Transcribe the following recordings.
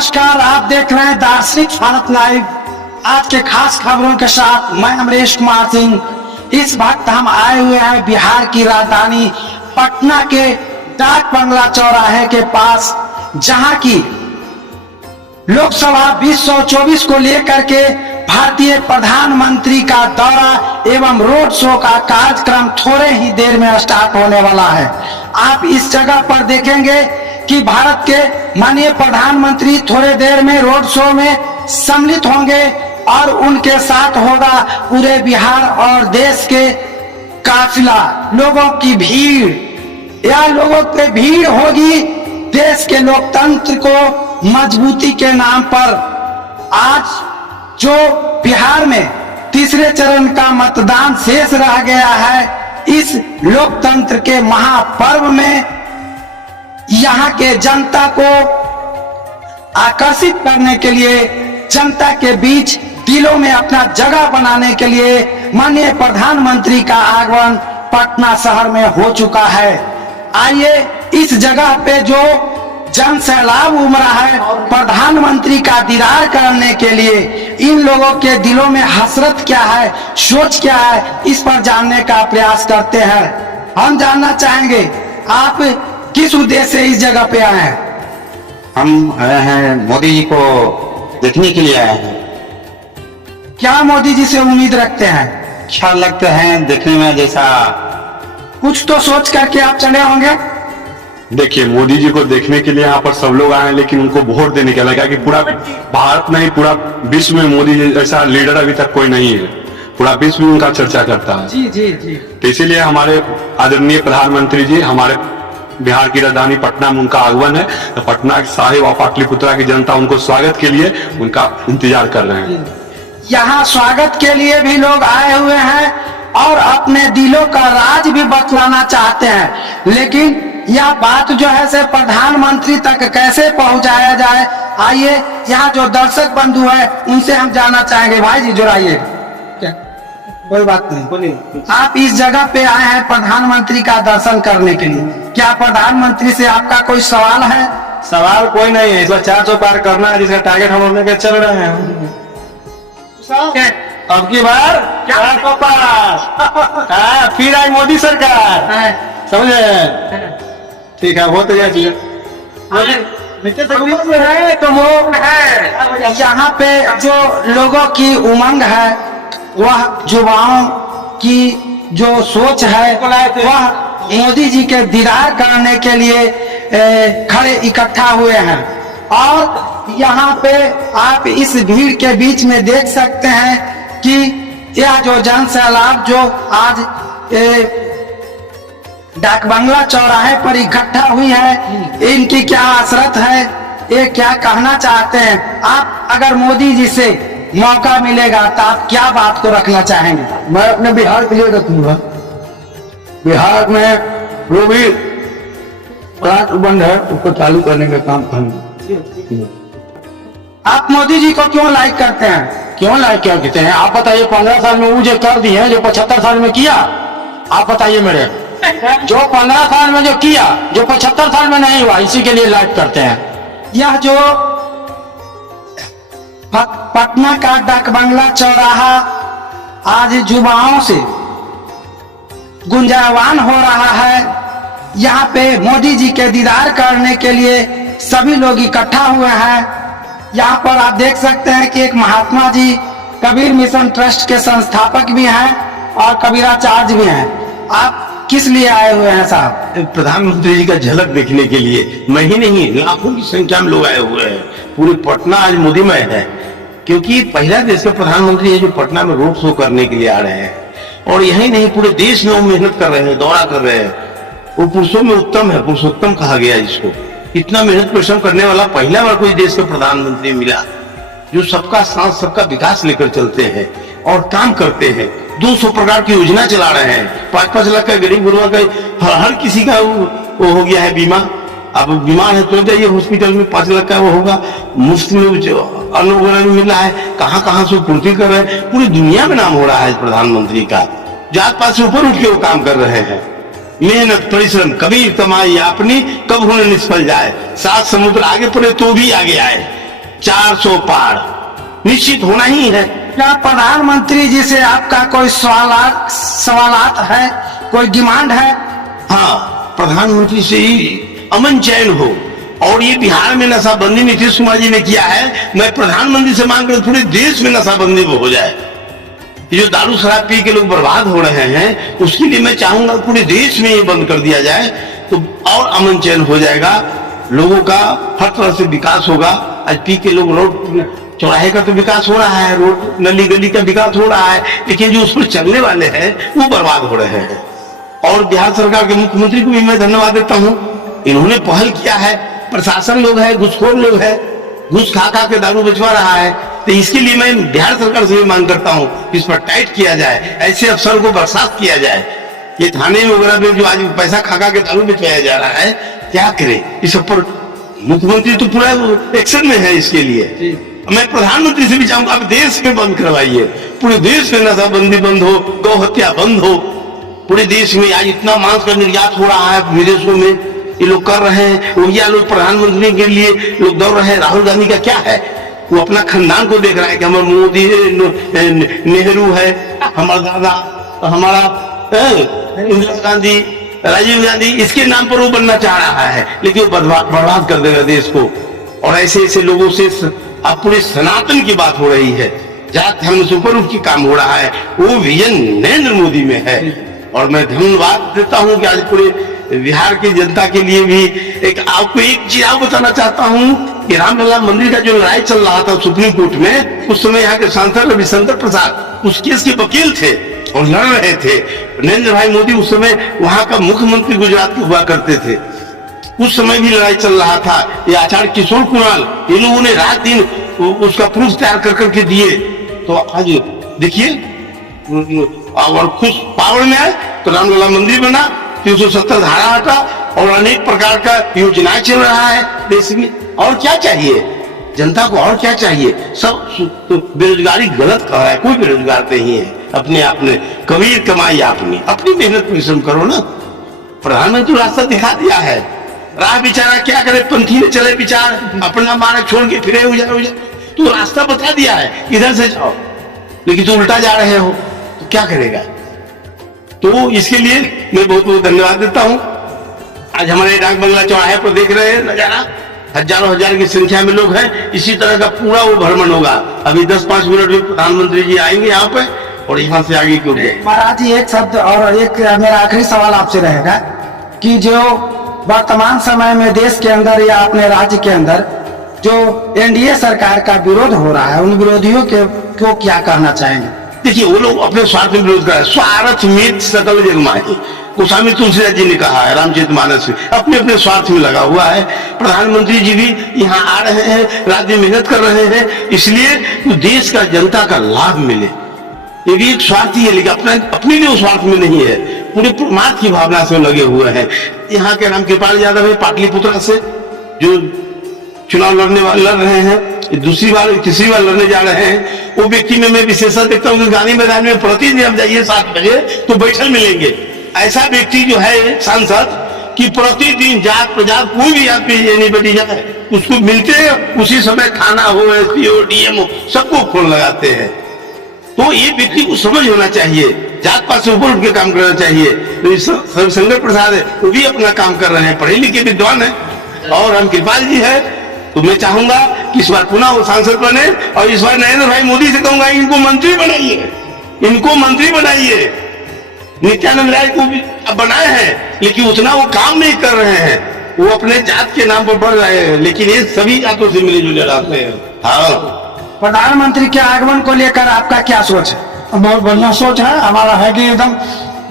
नमस्कार, आप देख रहे हैं दार्शनिक भारत लाइव। आज के खास खबरों के साथ मैं अमरीश कुमार सिंह। इस वक्त हम आए हुए हैं बिहार की राजधानी पटना के डाक बंगला चौराहे के पास, जहां की लोकसभा 2024 को लेकर के भारतीय प्रधानमंत्री का दौरा एवं रोड शो का कार्यक्रम थोड़े ही देर में स्टार्ट होने वाला है। आप इस जगह पर देखेंगे कि भारत के माननीय प्रधानमंत्री थोड़े देर में रोड शो में सम्मिलित होंगे और उनके साथ होगा पूरे बिहार और देश के काफिला, लोगों की भीड़। यह लोगों की भीड़ होगी देश के लोकतंत्र को मजबूती के नाम पर। आज जो बिहार में तीसरे चरण का मतदान शेष रह गया है, इस लोकतंत्र के महापर्व में यहाँ के जनता को आकर्षित करने के लिए, जनता के बीच दिलों में अपना जगह बनाने के लिए माननीय प्रधानमंत्री का आगमन पटना शहर में हो चुका है। आइए इस जगह पे जो जन सैलाब उमड़ा है प्रधानमंत्री का दीदार करने के लिए, इन लोगों के दिलों में हसरत क्या है, सोच क्या है, इस पर जानने का प्रयास करते हैं। हम जानना चाहेंगे आप किस उद्देश्य से इस जगह पे आए हैं? हम आए हैं मोदी जी को देखने के लिए आए हैं। क्या मोदी जी से उम्मीद रखते हैं? अच्छा लगते हैं देखने में, जैसा कुछ तो सोच करके आप चले होंगे। देखिए, मोदी जी को देखने के लिए यहाँ पर सब लोग आए हैं, लेकिन उनको वोट देने के लिए, कि पूरा भारत में ही पूरा विश्व में मोदी जी जैसा लीडर अभी तक कोई नहीं है। पूरा विश्व में उनका चर्चा करता है। जी जी जी। तो इसीलिए हमारे आदरणीय प्रधानमंत्री जी हमारे बिहार की राजधानी पटना में उनका आगमन है। तो पटना साहिब और पाटलिपुत्रा की जनता उनको स्वागत के लिए उनका इंतजार कर रहे हैं। यहाँ स्वागत के लिए भी लोग आए हुए हैं और अपने दिलों का राज भी बतलाना चाहते हैं, लेकिन यह बात जो है से प्रधानमंत्री तक कैसे पहुंचाया जाए, आइए यहाँ जो दर्शक बंधु है उनसे हम जानना चाहेंगे। भाई जी जुड़ाइए। क्या कोई बात नहीं, बोलिए। आप इस जगह पे आए हैं प्रधानमंत्री का दर्शन करने के लिए, क्या प्रधानमंत्री से आपका कोई सवाल है? सवाल कोई नहीं है, इस बार 400 पार करना है, जिसका टारगेट हम लोग चल रहे हैं। अब की बार 400 पार। फिर आई मोदी सरकार, समझे? ठीक है, हो तो जाए चीजें। यहाँ पे जो लोगों की उमंग है, वह युवाओं की जो सोच है, वह मोदी जी के दीदार करने के लिए खड़े इकट्ठा हुए हैं। और यहाँ पे आप इस भीड़ के बीच में देख सकते हैं कि यह जो जन सैलाब जो आज डाक बंगला चौराहे पर इकट्ठा हुई है, इनकी क्या हसरत है, ये क्या कहना चाहते हैं? आप अगर मोदी जी से मौका मिलेगा तो आप क्या बात को रखना चाहेंगे? मैं अपने बिहार के लिए रखूंगा। बिहार में जो भी प्लांट बंद है उसको चालू करने का काम करूंगा। आप मोदी जी को क्यों लाइक करते हैं? क्यों लाइक क्या कहते हैं? आप बताइए, 15 साल में वो जो कर दिए जो 75 साल में किया, आप बताइए मेरे। जो 15 साल में जो किया, जो 75 साल में नहीं हुआ, इसी के लिए लाइक करते हैं। यह जो पटना का डाक बंगला चौराहा आज युवाओं से गुंजायवान हो रहा है, यहाँ पे मोदी जी के दीदार करने के लिए सभी लोग इकट्ठा हुए हैं। यहाँ पर आप देख सकते हैं कि एक महात्मा जी कबीर मिशन ट्रस्ट के संस्थापक भी हैं और कबीराचार्य भी हैं। आप किस लिए आए हुए हैं साहब? प्रधानमंत्री जी का झलक देखने के लिए। मैं ही नहीं, लाखों की संख्या में लोग आए हुए हैं। पूरी पटना आज मोदीमय है, क्योंकि पहला देश के प्रधानमंत्री है जो पटना में रोड शो करने के लिए आ रहे हैं। और यही नहीं, पूरे देश में वो मेहनत कर रहे हैं, दौरा कर रहे हैं। वो पुरुषों में उत्तम है, पुरुषोत्तम कहा गया जिसको। इतना मेहनत परिश्रम करने वाला पहला बार कोई देश के प्रधानमंत्री मिला, जो सबका साथ सबका विकास लेकर चलते हैं और काम करते हैं। 200 प्रकार की योजना चला रहे हैं। 5-5 लाख का गरीब गुरुआ का हर किसी का वो हो गया है बीमा। अब बीमार है तो जाइए हॉस्पिटल में, 5 लाख का वो होगा। मुफ्त में अन्न वगैरह मिल रहा है, कहाँ कहाँ से पूर्ति कर रहे हैं। पूरी दुनिया में नाम हो रहा है प्रधानमंत्री का। जात पात से ऊपर उठ के वो काम कर रहे हैं। मेहनत परिश्रम कबीर कमाई अपनी, कब होने निष्फल जाए। 7 समुद्र आगे पड़े तो भी आगे आए। 400 पार निश्चित होना ही है। क्या प्रधानमंत्री जी से आपका कोई सवालात है, कोई डिमांड है? हाँ, प्रधानमंत्री से ही अमन चैन हो। और ये बिहार में नशाबंदी नीतीश कुमार जी ने किया है, मैं प्रधानमंत्री से मांग कर पूरे देश में नशाबंदी हो जाए। ये जो दारू शराब पी के लोग बर्बाद हो रहे हैं, उसके लिए मैं चाहूंगा पूरे देश में ये बंद कर दिया जाए, तो और अमन चैन हो जाएगा, लोगों का हर तरह से विकास होगा। आज पी के लोग रोड चौराहे का तो विकास हो रहा है, रोड नली गली का विकास हो रहा है, लेकिन जो उस पर चलने वाले हैं वो बर्बाद हो रहे हैं। और बिहार सरकार के मुख्यमंत्री को भी मैं धन्यवाद देता हूँ, इन्होंने पहल किया है। प्रशासन लोग है, घुसखोर लोग है, घुस खा खा के दारू बेचवा रहा है, तो इसके लिए मैं बिहार सरकार से भी मांग करता हूँ इस पर टाइट किया जाए, ऐसे अफसर को बर्खास्त किया जाए। ये थाने में वगैरह में जो आज पैसा खा खा के दारू बेचवाया जा रहा है, क्या करे इस पर मुख्यमंत्री तो पूरा एक्शन में है इसके लिए। मैं प्रधानमंत्री से भी चाहूंगा आप देश में बंद करवाइए, पूरे देश में नशाबंदी बंद हो, गौ हत्या बंद हो। पूरे देश में आज इतना मांस का निर्यात हो रहा है विदेशों में, ये लोग कर रहे हैं, वही लोग प्रधानमंत्री के लिए लोग दौड़ रहे हैं। राहुल गांधी का क्या है, वो अपना खानदान को देख रहा है कि हमारा मोदी है, नेहरू है, हमारा दादा, हमारा इंदिरा गांधी, राजीव गांधी, इसके नाम पर वो बनना चाह रहा है, लेकिन वो बर्बाद कर देगा देश को। और ऐसे ऐसे लोगों से अब पूरे सनातन की बात हो रही है, जात धर्म से ऊपर उठके काम हो रहा है, वो विजन नरेंद्र मोदी में है। और मैं धन्यवाद देता हूं कि आज पूरे बिहार की जनता के लिए भी आपको एक चीज बताना चाहता हूं कि रामलला मंदिर का जो लड़ाई चल रहा था सुप्रीम कोर्ट में, उस समय यहाँ के सांसद रविशंकर प्रसाद उस केस के वकील थे और लड़ रहे थे। नरेंद्र भाई मोदी उस समय वहां का मुख्यमंत्री गुजरात के हुआ करते थे, उस समय भी लड़ाई चल रहा था। ये आचार्य किशोर कुणाल, इन लोगों ने रात दिन उसका प्रूफ तैयार कर करके दिए। तो आज देखिए, और खुश पावर में आए तो रामलला मंदिर बना, 370 धारा हटा, और अनेक प्रकार का योजनाएं चल रहा है देश में। और क्या चाहिए जनता को, और क्या चाहिए? सब तो बेरोजगारी गलत कर रहा है, कोई बेरोजगार नहीं है। अपने आपने कबीर कमाई, अपनी मेहनत परिश्रम करो ना। प्रधानमंत्री रास्ता दिखा दिया है, राह बेचारा क्या करे, पंथी ने चले विचार, अपना मार्ग छोड़ के फिरे उजा तो रास्ता बता दिया है, इधर से जाओ, लेकिन तुम उल्टा जा रहे हो तो क्या करेगा? तो इसके लिए मैं बहुत बहुत धन्यवाद देता हूँ। आज हमारे डाक बंगला चौराहे पर देख रहे हैं नजारा, हजारों हजार की संख्या में लोग हैं। इसी तरह का पूरा वो भ्रमण होगा। अभी 10-5 मिनट में प्रधानमंत्री जी आएंगे यहाँ पे, और यहाँ से आगे क्यों गए। महाराज जी, एक शब्द और एक मेरा आखिरी सवाल आपसे रहेगा कि जो वर्तमान समय में देश के अंदर या अपने राज्य के अंदर जो एनडीए सरकार का विरोध हो रहा है, उन विरोधियों को क्या कहना चाहेंगे? देखिए, वो लोग अपने स्वार्थ में विरोध कर रहे हैं। स्वार्थ में सकल जग माही, गोस्वामी तुलसीदास जी ने कहा है रामचरितमानस में, अपने अपने स्वार्थ में लगा हुआ है। प्रधानमंत्री जी भी यहाँ आ रहे हैं, रात में मेहनत कर रहे हैं, इसलिए तो देश का जनता का लाभ मिले। ये भी एक स्वार्थ ही है, लेकिन अपने लिए स्वार्थ में नहीं है, पूरे परमार्थ की भावना से लगे हुए हैं। यहाँ के रामकृपाल यादव है पाटलिपुत्रा से, जो चुनाव लड़ रहे हैं, दूसरी बार तीसरी बार लड़ने जा रहे हैं। वो व्यक्ति में मैं विशेषता देखता हूँ कि गांधी मैदान में प्रतिदिन हम जाइए 7 बजे तो बैठल मिलेंगे। ऐसा व्यक्ति जो है सांसद कि प्रतिदिन जात प्रजात कोई भी आदमी एनीबडी जाए उसको मिलते हैं, उसी समय थाना हो, एसपीओ, डीएम हो, सबको फोन लगाते हैं। तो ये व्यक्ति को समझ होना चाहिए, जात पात से ऊपर उठ के काम करना चाहिए। रविशंकर प्रसाद है, वो भी अपना काम कर रहे हैं, पढ़े लिखे विद्वान है। और रामकृपाल जी है, तो मैं चाहूंगा कि इस बार पुनः वो सांसद बने, और इस बार नरेंद्र भाई मोदी से कहूंगा इनको मंत्री बनाइए, इनको मंत्री बनाइए। नित्यानंद राय को भी बनाए हैं, लेकिन उतना वो काम नहीं कर रहे हैं, वो अपने जात के नाम पर बढ़ रहे हैं, लेकिन ये सभी जातों से मिले जुले रहते हैं। हाँ, प्रधानमंत्री के आगमन को लेकर आपका क्या सोच है? बहुत बढ़िया सोच है हमारा, है कि एकदम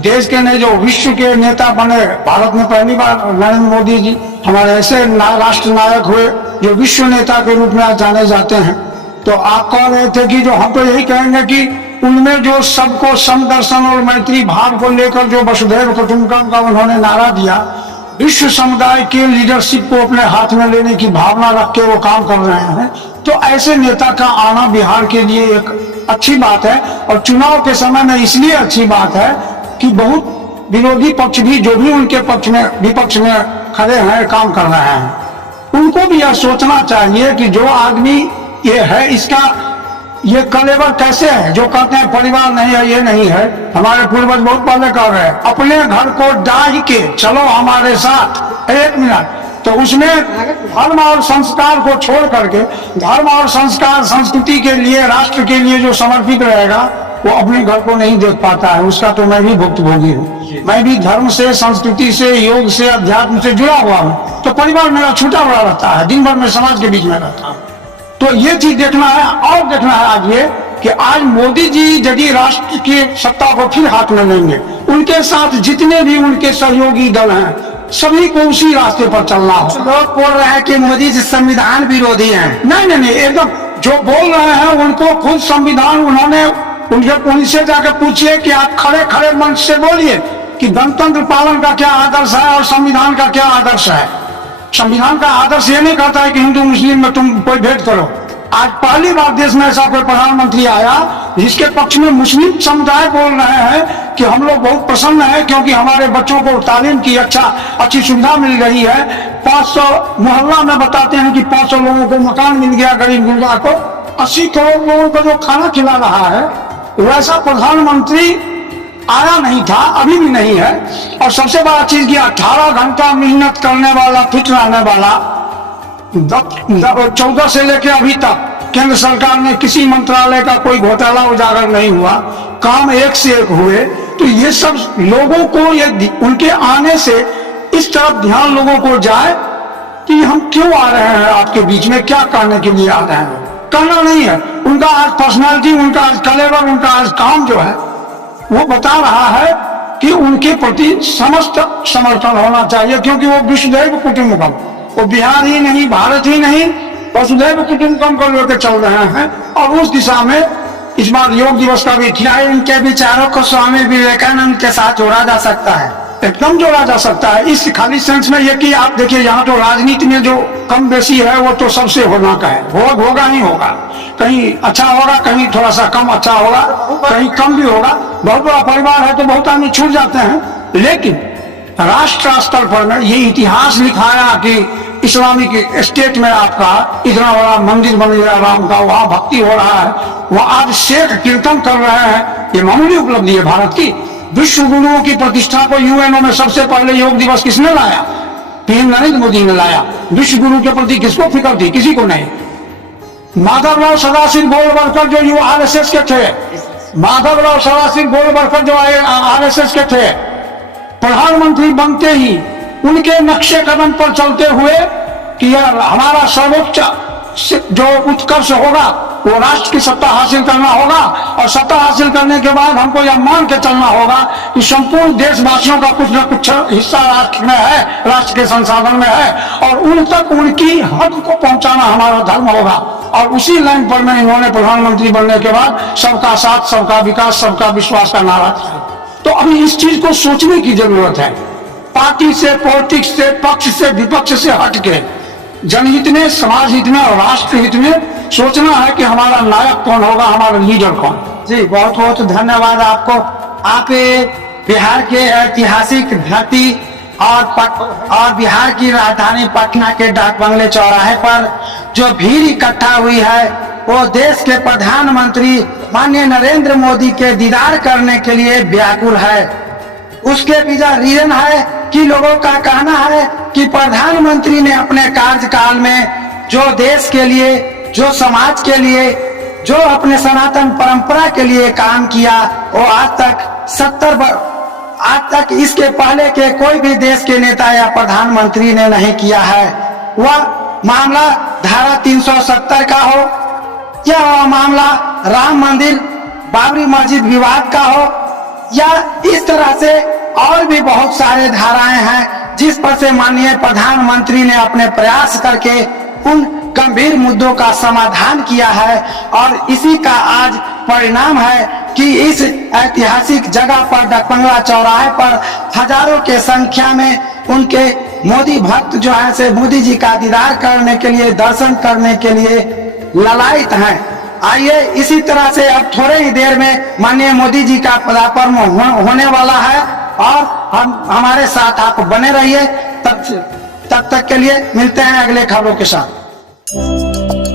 देश के ने जो विश्व के नेता बने, भारत में पहली बार नरेंद्र मोदी जी हमारे ऐसे राष्ट्र नायक हुए जो विश्व नेता के रूप में आज जाने जाते हैं। तो आप कह रहे थे कि जो हम तो यही कहेंगे कि उनमें जो सबको समदर्शन और मैत्री भाव को लेकर जो वसुधैव कुटुंबकम का उन्होंने नारा दिया, विश्व समुदाय के लीडरशिप को अपने हाथ में लेने की भावना रख के वो काम कर रहे हैं। तो ऐसे नेता का आना बिहार के लिए एक अच्छी बात है, और चुनाव के समय में इसलिए अच्छी बात है कि बहुत विरोधी पक्ष भी जो भी उनके पक्ष में विपक्ष में खड़े हैं काम कर रहे हैं। उनको भी यह सोचना चाहिए कि जो आदमी ये है इसका ये कलेवर कैसे है। जो कहते हैं परिवार नहीं है, ये नहीं है। हमारे पूर्वज बहुत पहले कह रहे हैं अपने घर को डाह के चलो हमारे साथ। एक मिनट, तो उसमें धर्म और संस्कार को छोड़ करके, धर्म और संस्कार संस्कृति के लिए, राष्ट्र के लिए जो समर्पित रहेगा वो अपने घर को नहीं देख पाता है। उसका तो मैं भी भुक्तभोगी हूँ। मैं भी धर्म से, संस्कृति से, योग से, अध्यात्म से जुड़ा हुआ हूँ। तो परिवार मेरा छूटा बड़ा रहता है, दिन भर में समाज के बीच में रहता हूँ। तो ये चीज देखना है। और देखना है आज ये कि आज मोदी जी यदि राष्ट्र की सत्ता को फिर हाथ में लेंगे, उनके साथ जितने भी उनके सहयोगी दल हैं सभी को उसी रास्ते पर चलना हो। लोग बोल रहे हैं कि मोदी जी संविधान विरोधी हैं। नहीं नहीं नहीं, एकदम जो बोल रहे हैं उनको खुद संविधान उन्होंने उनसे जाकर पूछिए कि आप खड़े खड़े मंच से बोलिए कि गणतंत्र पालन का क्या आदर्श है और संविधान का क्या आदर्श है। संविधान का आदर्श ये नहीं कहता है कि हिंदू मुस्लिम में तुम कोई भेद करो। आज पहली बार देश में ऐसा कोई प्रधानमंत्री आया जिसके पक्ष में मुस्लिम समुदाय बोल रहे हैं कि हम लोग बहुत प्रसन्न हैं क्योंकि हमारे बच्चों को तालीम की अच्छी सुविधा मिल रही है। 500 मोहल्ला में बताते हैं कि 500 लोगों को मकान मिल गया, गरीब गुरबा को 80 करोड़ लोगों को जो खाना खिला रहा है, वैसा प्रधानमंत्री आया नहीं था, अभी भी नहीं है। और सबसे बड़ा चीज की 18 घंटा मेहनत करने वाला, फिट रहने वाला, 14 से लेकर अभी तक केंद्र सरकार में किसी मंत्रालय का कोई घोटाला उजागर नहीं हुआ, काम एक से एक हुए। तो ये सब लोगों को ये उनके आने से इस तरफ ध्यान लोगों को जाए कि हम क्यों आ रहे हैं आपके बीच में, क्या करने के लिए आ रहे हैं। करना नहीं है। उनका आज पर्सनालिटी, उनका आज कलेवर, उनका आज काम जो है वो बता रहा है कि उनके प्रति समस्त समर्थन होना चाहिए, क्योंकि वो विश्वदैव कुटुंबकम, वो बिहार ही नहीं, भारत ही नहीं, वसुधैव कुटुंबकम को लेकर चल रहे हैं। और उस दिशा में इस बार योग दिवस का भी क्या इनके विचारों को स्वामी विवेकानंद के साथ जोड़ा जा सकता है? एकदम जोड़ा जा सकता है। इस खाली सेंस में यह कि आप देखिए यहाँ तो राजनीति में जो कम बेसी है वो तो सबसे होना का है, होगा ही होगा। कहीं अच्छा होगा, कहीं थोड़ा सा कम अच्छा होगा, कहीं कम भी होगा। बहुत बड़ा परिवार है तो बहुत आदमी छूट जाते हैं, लेकिन राष्ट्र स्तर पर में ये इतिहास लिखाया कि इस्लामिक स्टेट में आपका इतना बड़ा मंदिर बन गया राम का, वहाँ भक्ति हो रहा है, वहाँ आज शेख कीर्तन कर रहे हैं। ये मामूली उपलब्धि है भारत की। विश्व गुरुओं की प्रतिष्ठा को यूएनओ में सबसे पहले योग दिवस किसने लाया? पीएम नरेंद्र मोदी ने लाया। विश्व गुरु के प्रति किसको फिक्र थी? किसी को नहीं। माधवराव सदाशिव गोलवलकर जो आरएसएस के थे, माधवराव सदाशिव गोलवलकर जो आरएसएस के थे, प्रधानमंत्री बनते ही उनके नक्शे कदम पर चलते हुए कि यह हमारा सर्वोच्च जो उत्कर्ष होगा वो राष्ट्र की सत्ता हासिल करना होगा, और सत्ता हासिल करने के बाद हमको यह मान के चलना होगा कि संपूर्ण देशवासियों का कुछ न कुछ हिस्सा राष्ट्र में है, राष्ट्र के संसाधन में है, और उन तक उनकी हक को पहुंचाना हमारा धर्म होगा। और उसी लाइन पर में इन्होंने प्रधानमंत्री बनने के बाद सबका साथ, सबका विकास, सबका विश्वास का नारा दिया। तो अभी इस चीज को सोचने की जरूरत है। पार्टी से, पॉलिटिक्स से, पक्ष से, विपक्ष से हटके जनहित में, समाज हित में और राष्ट्र हित में सोचना है कि हमारा नायक कौन होगा, हमारा लीडर कौन। जी बहुत बहुत धन्यवाद आपको। आप बिहार के ऐतिहासिक धरती और बिहार की राजधानी पटना के डाक बंगले चौराहे पर जो भीड़ इकट्ठा हुई है वो देश के प्रधानमंत्री माननीय नरेंद्र मोदी के दीदार करने के लिए व्याकुल है। उसके पीछे रीजन है कि लोगों का कहना है कि प्रधानमंत्री ने अपने कार्यकाल में जो देश के लिए, जो समाज के लिए, जो अपने सनातन परंपरा के लिए काम किया वो आज तक इसके पहले के कोई भी देश के नेता या प्रधानमंत्री ने नहीं किया है। वह मामला धारा 370 का हो या वह मामला राम मंदिर, बाबरी मस्जिद विवाद का हो, या इस तरह से और भी बहुत सारे धाराएं हैं जिस पर से माननीय प्रधानमंत्री ने अपने प्रयास करके उन गंभीर मुद्दों का समाधान किया है। और इसी का आज परिणाम है कि इस ऐतिहासिक जगह पर डाकबंगला चौराहे पर हजारों के संख्या में उनके मोदी भक्त जो है से मोदी जी का दीदार करने के लिए, दर्शन करने के लिए ललायित हैं। आइए इसी तरह से अब थोड़े ही देर में माननीय मोदी जी का पदार्पण होने वाला है और हम हमारे साथ आप बने रहिए। तब तब तक के लिए मिलते हैं अगले खबरों के साथ।